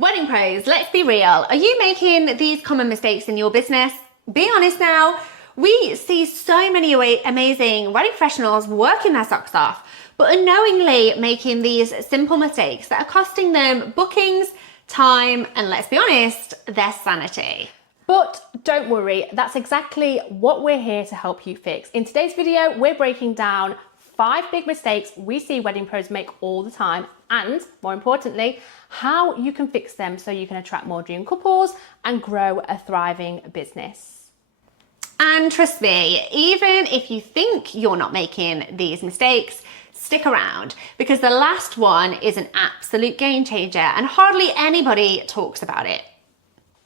Wedding pros, let's be real. Are you making these common mistakes in your business? Be honest now. We see so many amazing wedding professionals working their socks off, but unknowingly making these simple mistakes that are costing them bookings, time, and let's be honest, their sanity. But don't worry, that's exactly what we're here to help you fix. In today's video, we're breaking down 5 big mistakes we see wedding pros make all the time, and more importantly, how you can fix them so you can attract more dream couples and grow a thriving business. And trust me, even if you think you're not making these mistakes, stick around because the last one is an absolute game changer and hardly anybody talks about it.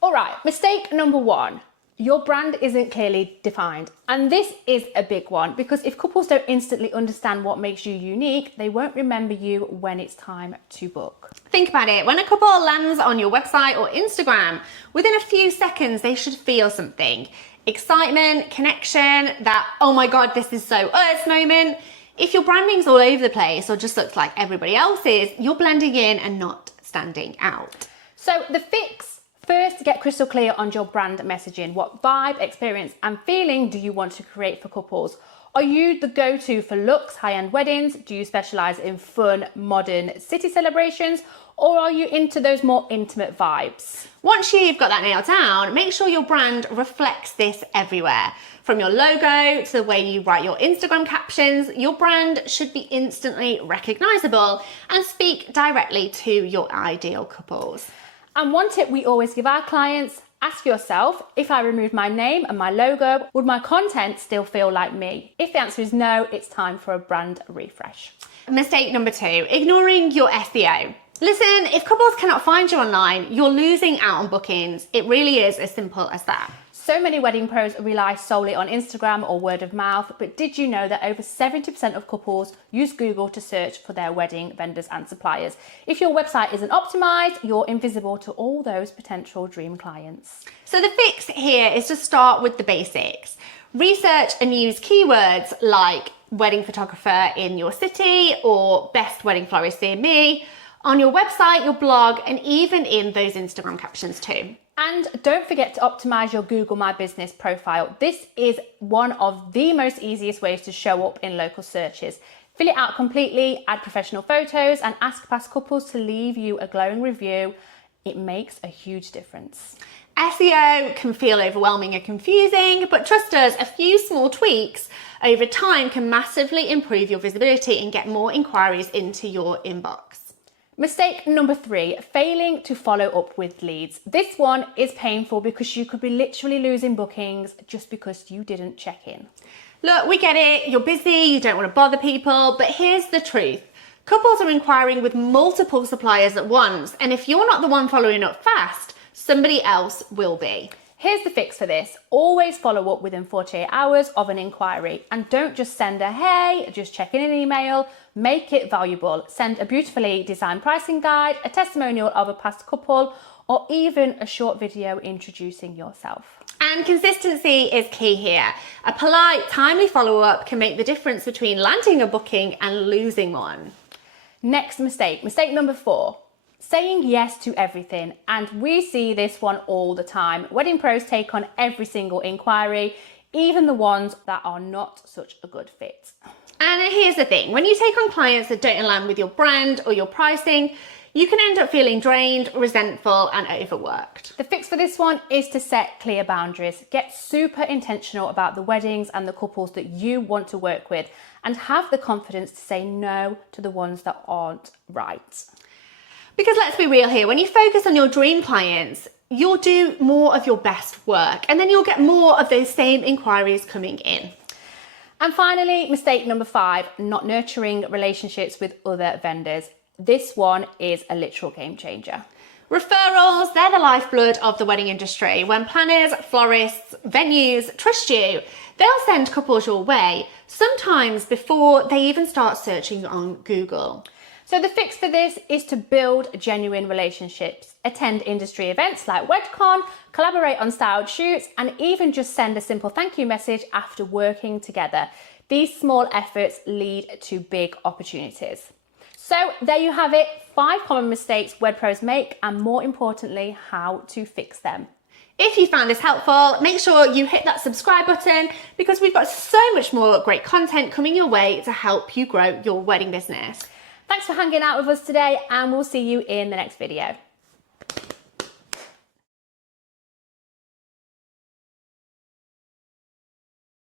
All right, mistake number 1. Your brand isn't clearly defined. And this is a big one because if couples don't instantly understand what makes you unique, they won't remember you when it's time to book. Think about it. When a couple lands on your website or Instagram, within a few seconds, they should feel something. Excitement, connection, that, oh my God, this is so us moment. If your branding's all over the place or just looks like everybody else's, you're blending in and not standing out. So the fix: first, get crystal clear on your brand messaging. What vibe, experience, and feeling do you want to create for couples? Are you the go-to for looks, high-end weddings? Do you specialize in fun, modern city celebrations? Or are you into those more intimate vibes? Once you've got that nailed down, make sure your brand reflects this everywhere. From your logo to the way you write your Instagram captions, your brand should be instantly recognizable and speak directly to your ideal couples. And one tip we always give our clients: ask yourself, if I remove my name and my logo, would my content still feel like me? If the answer is no, it's time for a brand refresh. Mistake number 2, ignoring your SEO. Listen, if couples cannot find you online, you're losing out on bookings. It really is as simple as that. So many wedding pros rely solely on Instagram or word of mouth, but did you know that over 70% of couples use Google to search for their wedding vendors and suppliers? If your website isn't optimized, you're invisible to all those potential dream clients. So the fix here is to start with the basics. Research and use keywords like wedding photographer in your city or best wedding florist near me on your website, your blog, and even in those Instagram captions too. And don't forget to optimize your Google My Business profile. This is one of the most easiest ways to show up in local searches. Fill it out completely, add professional photos, and ask past couples to leave you a glowing review. It makes a huge difference. SEO can feel overwhelming and confusing, but trust us, a few small tweaks over time can massively improve your visibility and get more inquiries into your inbox. Mistake number 3, failing to follow up with leads. This one is painful because you could be literally losing bookings just because you didn't check in. Look, we get it. You're busy, you don't want to bother people, but here's the truth. Couples are inquiring with multiple suppliers at once, and if you're not the one following up fast, somebody else will be. Here's the fix for this. Always follow up within 48 hours of an inquiry, and don't just send a hey, just check in an email. Make it valuable. Send a beautifully designed pricing guide, a testimonial of a past couple, or even a short video introducing yourself. And consistency is key here. A polite, timely follow-up can make the difference between landing a booking and losing one. Next mistake number 4. Saying yes to everything, and we see this one all the time. Wedding pros take on every single inquiry, even the ones that are not such a good fit. And here's the thing, when you take on clients that don't align with your brand or your pricing, you can end up feeling drained, resentful, and overworked. The fix for this one is to set clear boundaries. Get super intentional about the weddings and the couples that you want to work with, and have the confidence to say no to the ones that aren't right. Because let's be real here, when you focus on your dream clients, you'll do more of your best work and then you'll get more of those same inquiries coming in. And finally, mistake number 5, not nurturing relationships with other vendors. This one is a literal game changer. Referrals, they're the lifeblood of the wedding industry. When planners, florists, venues trust you, they'll send couples your way, sometimes before they even start searching on Google. So the fix for this is to build genuine relationships, attend industry events like WedCon, collaborate on styled shoots, and even just send a simple thank you message after working together. These small efforts lead to big opportunities. So there you have it, 5 common mistakes wed pros make, and more importantly, how to fix them. If you found this helpful, make sure you hit that subscribe button because we've got so much more great content coming your way to help you grow your wedding business. Thanks for hanging out with us today, and we'll see you in the next video.